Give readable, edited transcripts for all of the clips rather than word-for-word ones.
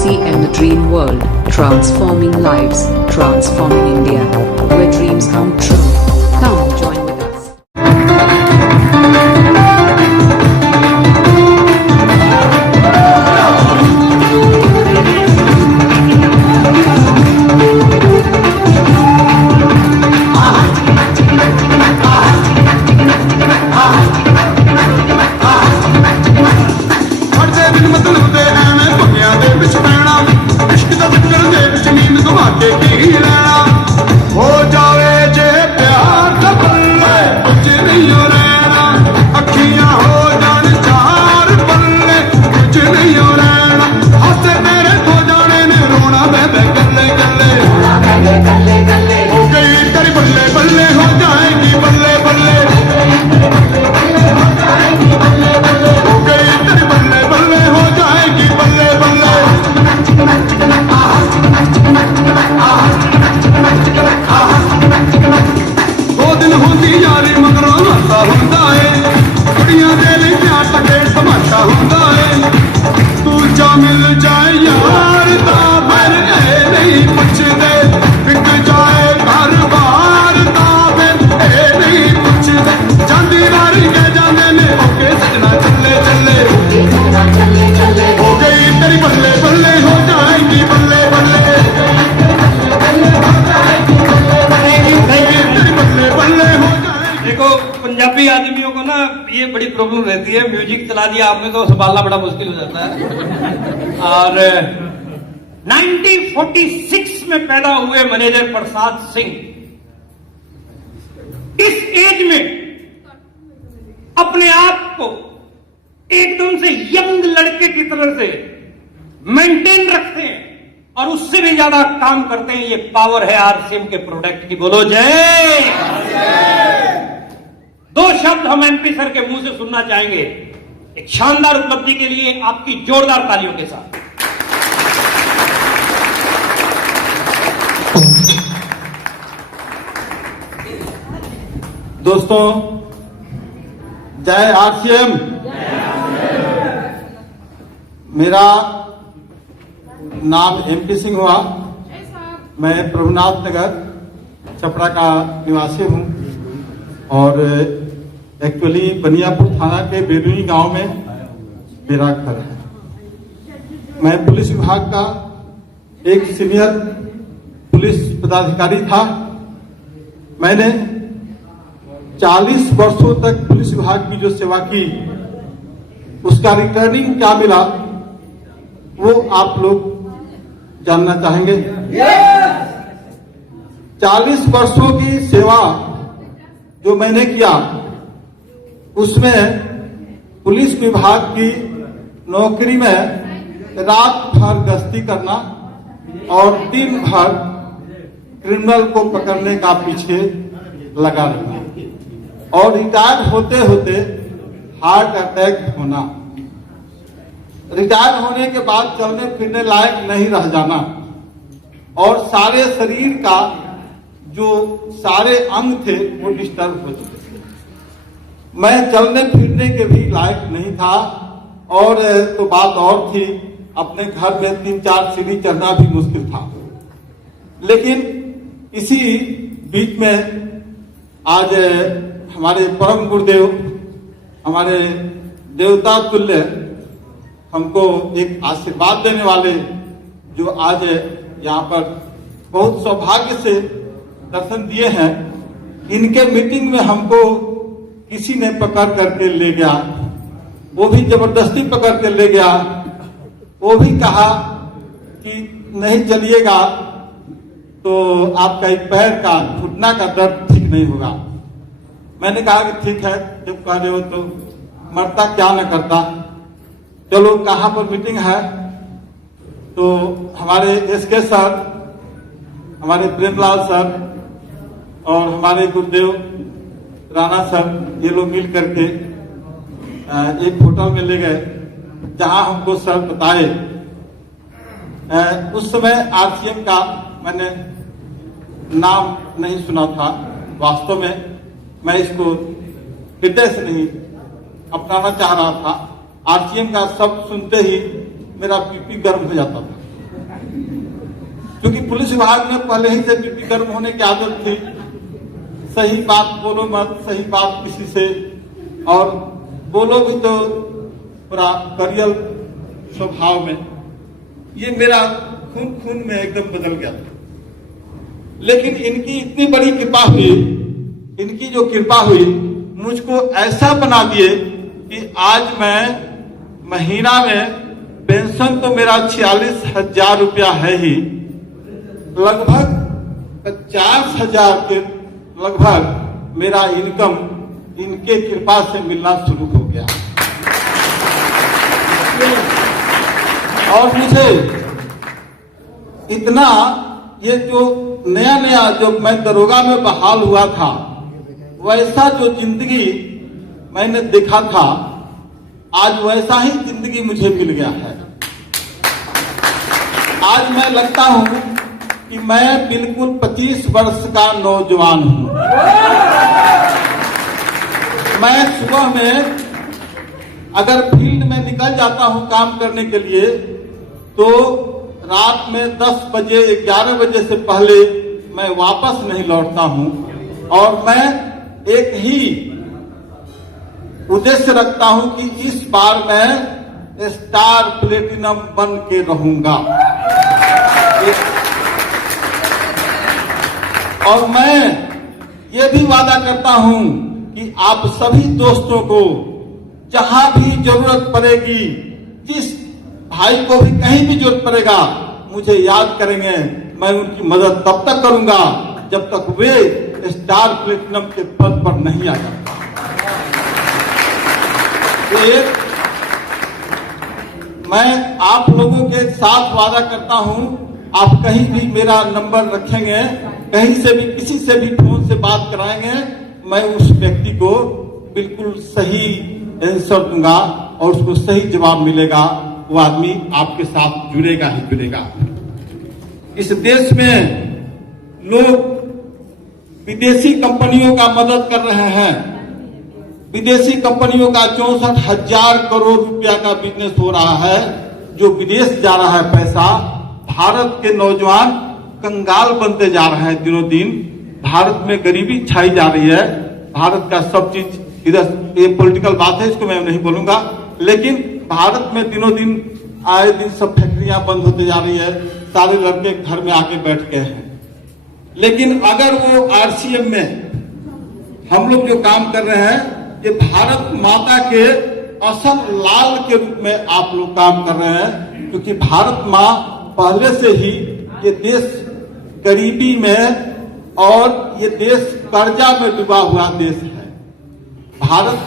RCM, the dream world, transforming lives, transforming India, where dreams come true. Come join with us. Punjabi आदमियों को ना ये बड़ी problem रहती है, म्यूजिक चला दिया आपने तो संभालना बड़ा मुश्किल हो जाता है। और 1946 में पैदा हुए मैनेजर प्रसाद सिंह इस एज में अपने आप को एकदम से यंग लड़के की तरह से मेंटेन रखते हैं और उससे भी ज्यादा काम करते हैं। ये पावर है आरसीएम के प्रोडक्ट की। बोलो जय। दो शब्द हम एमपी सर के मुंह से सुनना चाहेंगे एक शानदार उपलब्धि के लिए आपकी जोरदार तालियों के साथ। दोस्तों, जय आरसीएम। मेरा नाम एमपी सिंह हुआ। मैं प्रभुनाथ नगर छपरा का निवासी हूं और एक्चुअली बनियापुर थाना के बेरुई गांव में मेरा घर है। मैं पुलिस विभाग का एक सीनियर पुलिस पदाधिकारी था। मैंने 40 वर्षों तक पुलिस विभाग की जो सेवा की उसका रिटर्निंग क्या मिला वो आप लोग जानना चाहेंगे। 40 वर्षों की सेवा जो मैंने किया उसमें पुलिस विभाग की नौकरी में रात भर गश्ती करना और दिन भर क्रिमिनल को पकड़ने का पीछे लगा रहना और रिटायर होते होते हार्ट अटैक होना, रिटायर होने के बाद चलने फिरने लायक नहीं रह जाना और सारे शरीर का जो सारे अंग थे वो डिस्टर्ब हो चुके थे। मैं चलने फिरने के भी लायक नहीं था और तो बात और थी, अपने घर में 3-4 सीढ़ी चढ़ना भी मुश्किल था। लेकिन इसी बीच में आज हमारे परम गुरुदेव, हमारे देवता तुल्य हमको एक आशीर्वाद देने वाले जो आज यहाँ पर बहुत सौभाग्य से दर्शन दिए हैं, इनके मीटिंग में हमको किसी ने पकड़ करके ले गया, वो भी जबरदस्ती पकड़ के ले गया। वो भी कहा कि नहीं चलिएगा तो आपका एक पैर का घुटना का दर्द ठीक नहीं होगा। मैंने कहा कि ठीक है, जब कह रहे हो तो मरता क्या न करता, चलो कहाँ पर मीटिंग है। तो हमारे एसके सर, हमारे प्रेमलाल सर और हमारे गुरुदेव राणा सर, ये लोग मिल करके एक होटल में ले गए जहां हमको सर बताए। उस समय आरसीएम का मैंने नाम नहीं सुना था। वास्तव में मैं इसको हृदय से नहीं अपनाना चाह रहा था। आरसीएम का शब्द सुनते ही मेरा बीपी गर्म हो जाता था। क्योंकि पुलिस विभाग में पहले ही से बीपी गर्म होने की आदत थी, सही बात बोलो मत, सही बात किसी से, और बोलो भी तो पूरा करियल स्वभाव में, ये मेरा खून में एकदम बदल गया। लेकिन इनकी इतनी बड़ी कृपा हुई, इनकी जो कृपा हुई मुझको ऐसा बना दिए कि आज मैं महीना में पेंशन तो मेरा 46,000 रुपया है ही, लगभग 50,000 के लगभग मेरा इनकम इनके कृपा से मिलना शुरू हो गया। और मुझे इतना, ये जो नया जो मैं दरोगा में बहाल हुआ था, वैसा जो जिंदगी मैंने देखा था, आज वैसा ही जिंदगी मुझे मिल गया है। आज मैं लगता हूं कि मैं बिल्कुल 25 वर्ष का नौजवान हूं। मैं सुबह में अगर फील्ड में निकल जाता हूं काम करने के लिए, तो रात में 10 बजे 11 बजे से पहले मैं वापस नहीं लौटता हूं। और मैं एक ही उद्देश्य रखता हूं कि इस बार मैं स्टार प्लेटिनम बन के रहूंगा। और मैं ये भी वादा करता हूं कि आप सभी दोस्तों को जहां भी जरूरत पड़ेगी, जिस भाई को भी कहीं भी जरूरत पड़ेगा, मुझे याद करेंगे। मैं उनकी मदद तब तक करूंगा जब तक वे स्टार प्लेटिनम के पद पर नहीं आ जाते। मैं आप लोगों के साथ वादा करता हूं, आप कहीं भी मेरा नंबर रखेंगे, कहीं से भी किसी से भी फोन से बात कराएंगे, मैं उस व्यक्ति को बिल्कुल सही आंसर दूंगा और उसको सही जवाब मिलेगा। वो आदमी आपके साथ जुड़ेगा ही जुड़ेगा। इस देश में लोग विदेशी कंपनियों का मदद कर रहे हैं। विदेशी कंपनियों का 64,000 करोड़ रुपया का बिजनेस हो रहा है, जो विदेश जा रहा है पैसा। भारत के नौजवान कंगाल बनते जा रहे हैं दिनों दिन। भारत में गरीबी छाई जा रही है। भारत का सब चीज इधर, ये पॉलिटिकल बात है, इसको मैं नहीं बोलूंगा, लेकिन भारत में दिनों दिन आए दिन सब फैक्ट्रियां बंद होते जा रही है। सारे लड़के घर में आके बैठ गए हैं। लेकिन अगर वो आरसीएम में हम लोग जो काम कर रहे हैं, ये भारत माता के असल लाल के रूप में आप लोग काम कर रहे हैं, क्योंकि भारत माँ पहले से ही ये देश गरीबी में और ये देश कर्जा में डूबा हुआ देश है। भारत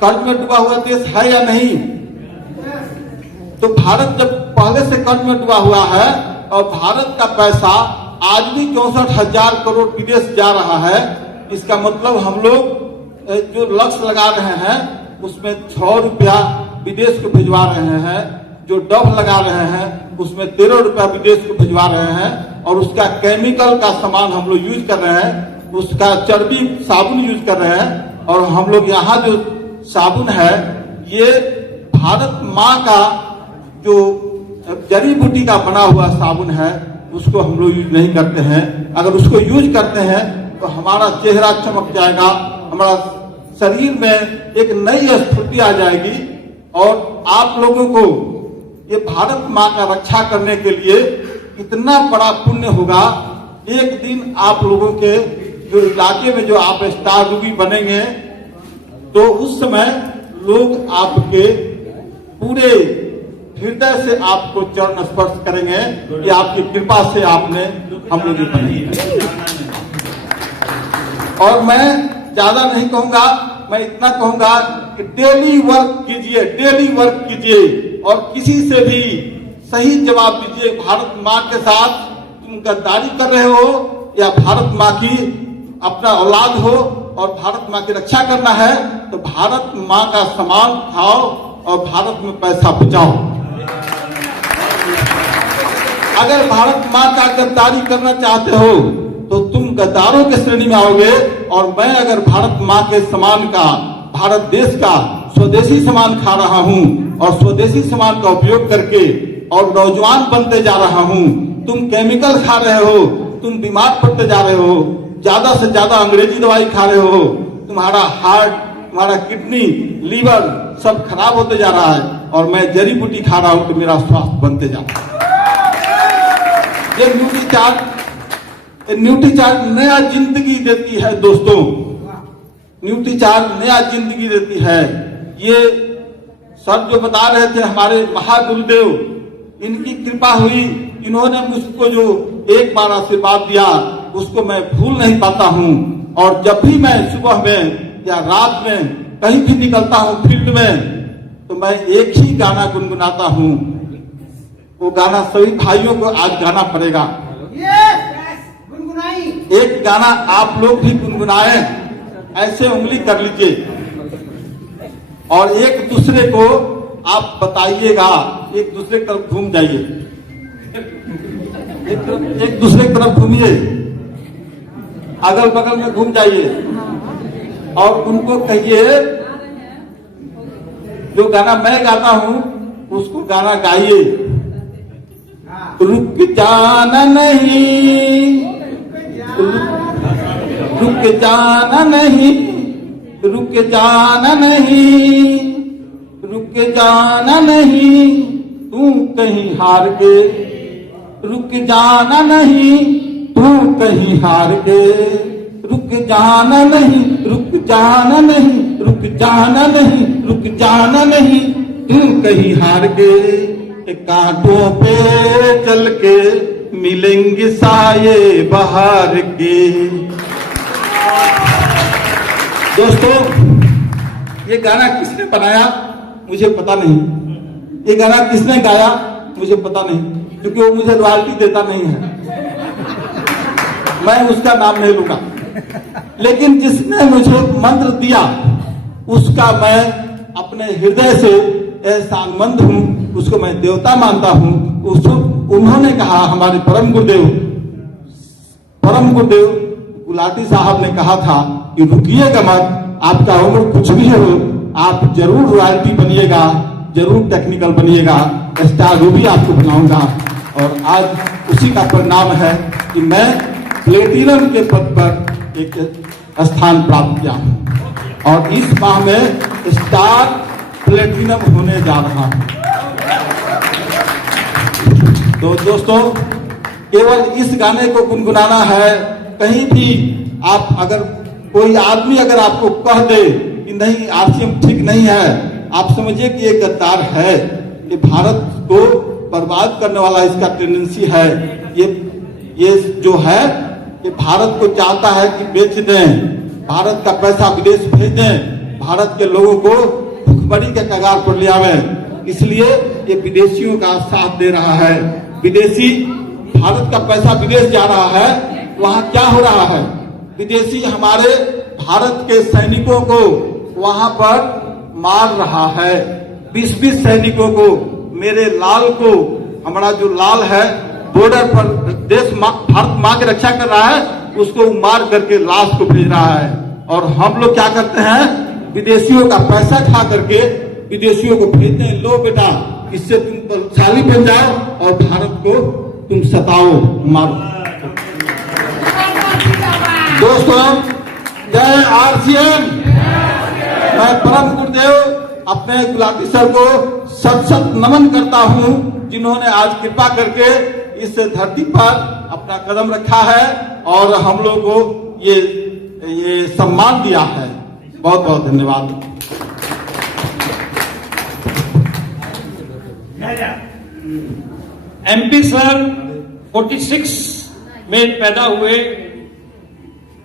कर्ज में डूबा हुआ देश है या नहीं? तो भारत जब पहले से कर्ज में डूबा हुआ है और भारत का पैसा आज भी 64,000 करोड़ विदेश जा रहा है, इसका मतलब हम लोग जो लक्ष्य लगा रहे हैं उसमें 6 रुपया विदेश को भिजवा रहे हैं। जो डब लगा रहे हैं उसमें 13 रुपया विदेश को भिजवा रहे हैं। और उसका केमिकल का सामान हम लोग यूज कर रहे हैं, उसका चर्बी साबुन यूज कर रहे हैं। और हम लोग यहाँ जो साबुन है, ये भारत माँ का जो जड़ी बूटी का बना हुआ साबुन है, उसको हम लोग यूज नहीं करते हैं। अगर उसको यूज करते हैं तो हमारा चेहरा चमक जाएगा, हमारा शरीर में एक नई स्फूर्ति आ जाएगी। और आप लोगों को ये भारत माँ का रक्षा करने के लिए इतना बड़ा पुण्य होगा। एक दिन आप लोगों के जो इलाके में जो आप स्टार रूबी बनेंगे, तो उस समय लोग आपके पूरे हृदय से आपको चरण स्पर्श करेंगे कि आपकी कृपा से आपने हम लोग जो बने। और मैं ज्यादा नहीं कहूंगा, मैं इतना कहूंगा कि डेली वर्क कीजिए, डेली वर्क कीजिए और किसी से भी सही जवाब दीजिए। भारत माँ के साथ तुम गद्दारी कर रहे हो या भारत माँ की अपना औलाद हो और भारत माँ की रक्षा करना है, तो भारत माँ का सामान खाओ और भारत में पैसा बचाओ। अगर भारत माँ का गद्दारी करना चाहते हो तो तुम गद्दारों के श्रेणी में आओगे। और मैं अगर भारत माँ के सामान का, भारत देश का स्वदेशी सामान खा रहा हूँ और स्वदेशी सामान का उपयोग करके और नौजवान बनते जा रहा हूँ, तुम केमिकल खा रहे हो, तुम बीमार पड़ते जा रहे हो, ज्यादा से ज्यादा अंग्रेजी दवाई खा रहे हो, तुम्हारा हार्ट, तुम्हारा किडनी, लीवर सब खराब होते जा रहा है, और मैं जड़ी बूटी खा रहा हूं तो मेरा स्वास्थ्य बनते जा रहा है। ये न्यूट्रीचार्ज नया जिंदगी देती है दोस्तों, न्यूट्रीचार्ज नया जिंदगी देती है। ये सर जो बता रहे थे हमारे महागुरुदेव, इनकी कृपा हुई, इन्होंने मुझको जो एक बार आशीर्वाद दिया उसको मैं भूल नहीं पाता हूं। और जब भी मैं सुबह में या रात में कहीं भी निकलता हूं फील्ड में, तो मैं एक ही गाना गुनगुनाता हूं। वो गाना सभी भाइयों को आज गाना पड़ेगा। एक गाना आप लोग भी गुनगुनाएं, ऐसे उंगली कर लीजिए और एक दूसरे को आप बताइएगा, एक दूसरे की तरफ घूम जाइए, एक दूसरे की तरफ घूमिए, अगल बगल में घूम जाइए और उनको कहिए जो गाना मैं गाता हूं उसको गाना गाइए। रुक जाना नहीं, रुक जाना नहीं, रुक जाना नहीं, रुक जाना नहीं, तू कहीं हार के, रुक जाना नहीं, तू कहीं हार के, रुक जाना नहीं, रुक जाना नहीं, रुक जाना नहीं, रुक जाना नहीं, तू कहीं हार के, कांटों पे चल के मिलेंगे साये बहार के। दोस्तों, ये गाना किसने बनाया मुझे पता नहीं, ये गाना किसने गाया मुझे पता नहीं, क्योंकि वो मुझे रॉयल्टी देता नहीं है, मैं उसका नाम नहीं लूंगा। लेकिन जिसने मुझे मंत्र दिया उसका मैं अपने हृदय से एहसानमंद हूं, उसको मैं देवता मानता हूं। उन्होंने कहा, हमारे परम गुरुदेव गुलाटी साहब ने कहा था कि रुकिएगा मत, आपका उम्र कुछ भी हो, आप जरूर रॉयल्टी बनिएगा, जरूर टेक्निकल बनिएगा, स्टार रूबी आपको बनाऊंगा। और आज उसी का परिणाम है कि मैं प्लेटिनम के पद पर एक स्थान प्राप्त किया हूं और इस माह में स्टार प्लेटिनम होने जा रहा हूं। तो दोस्तों, केवल इस गाने को गुनगुनाना है। कहीं भी आप अगर कोई आदमी अगर आपको कह दे कि नहीं आरसीएम ठीक नहीं है, आप समझिए कि ये गद्दार है, ये भारत को बर्बाद करने वाला इसका टेंडेंसी है। ये जो है ये भारत को चाहता है कि बेच दें, भारत का पैसा विदेश भेज दें, भारत के लोगों को भुखमरी के कगार पर ले आवे। इसलिए ये विदेशियों का साथ दे रहा है। विदेशी, भारत का पैसा विदेश जा रहा है, वहां क्या हो रहा है? विदेशी हमारे भारत के सैनिकों को वहां पर मार रहा है। 20-20 सैनिकों को, मेरे लाल को, हमारा जो लाल है बॉर्डर पर देश भारत मां की रक्षा कर रहा है, उसको मार करके लाश को भेज रहा है। और हम लोग क्या करते हैं? विदेशियों का पैसा खा करके विदेशियों को भेजते हैं, लो बेटा इससे तुम बलशाली बन जाओ और भारत को तुम सताओ, मारो। दोस्तों, जय आरसीएम। मैं परम गुरुदेव अपने गुलाटी सर को सत सत नमन करता हूं, जिन्होंने आज कृपा करके इस धरती पर अपना कदम रखा है और हम लोग को ये सम्मान दिया है। बहुत बहुत धन्यवाद। एमपी सर 46 में पैदा हुए,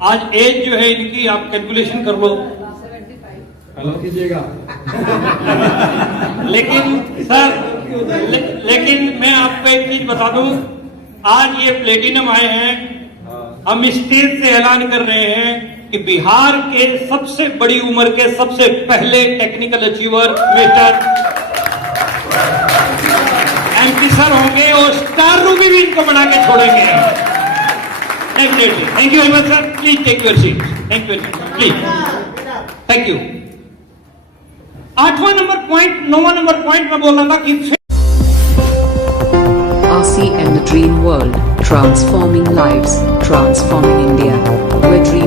आज एज जो है इनकी आप कैलकुलेशन कर लो, हेलो कीजिएगा। लेकिन सर लेकिन मैं आपको एक चीज बता दूं, आज ये प्लेटिनम आए हैं, हम स्टेज से ऐलान कर रहे हैं कि बिहार के सबसे बड़ी उम्र के सबसे पहले technical achiever mister MP sir होंगे और स्टार रूबी भी इनको बना के छोड़ेंगे। Thank you very much sir, please take your seat. Thank you please, thank you. 9वां नंबर पॉइंट मैं बोल रहा था कि in the dream world, transforming lives, transforming India, where dreams